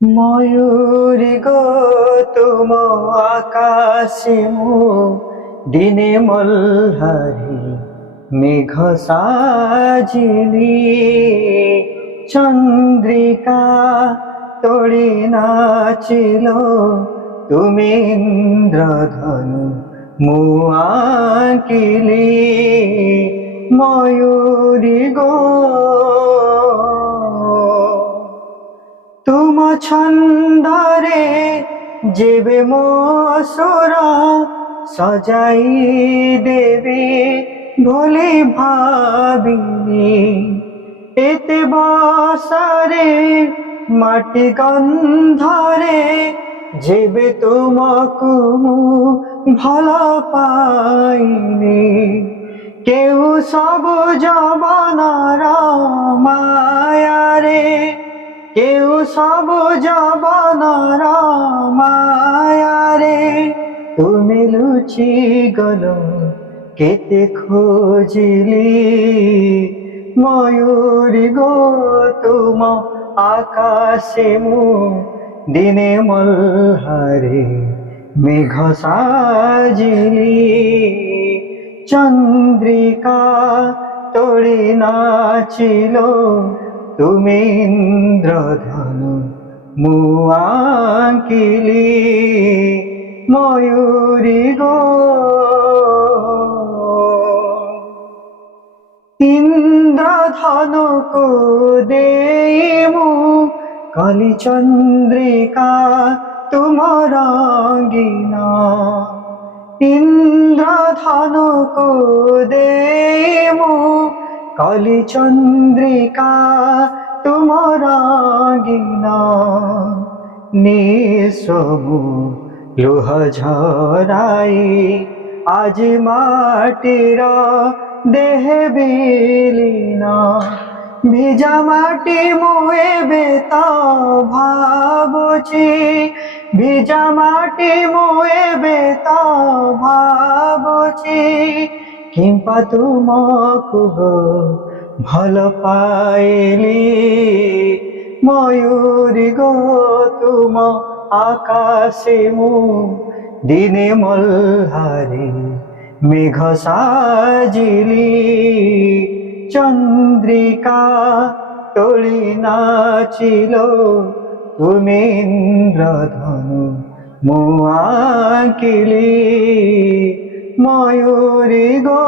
ময়ূরী গো তুম আকাশে মো দিনে মল্হারি মেঘ সাজিলি চন্দ্রিকা তোড়ি নাচিল তুমি ইন্দ্রধনু মু আঁকিলি ময়ূরী গো তুম ছন্দরে যেবে মো সুর সজাই দেবে বলে ভাবিনি এতে বসরে মাটি গন্ধরে যেবে তুমকু ভাল পাইনি কেউ সবুজ বনর মায়ারে কেউ সবুজ বনর মায়ারে তুমি লুচি গল কেতে খোঁজিলি ময়ূরী গো তুম আকাশে মু দিনে মল্হারে মেঘ সাজিলি চন্দ্রিকা তোড়ি নাচিল তুমি ইন্দ্রধনু মু আঁকিলি ময়ূরী গো ইন্দ্রধনুকু দেই মু কলি চন্দ্রিকা তুমর রঙ্গিনা ইন্দ্রধনুকু দেই মু কলি চন্দ্রিকা তুমর রঙ্গিনা নিঃসমু লুহ ঝরাই আজ মাটির দেহে বিলীনা ভিজা মাটি মুয়ে বেত ভাবুছি ভিজা মাটি মুয়ে বেত ভাবুছি কিম্পা তুমকু ভাল পাইলি ময়ূরী গো তুম আকাশে মু দিনে মল্হারে মেঘ সাজিলি চন্দ্রিকা তোড়ি নাচিল তুমি ইন্দ্রধনু মু আঁকিলি ময়ূরী গো।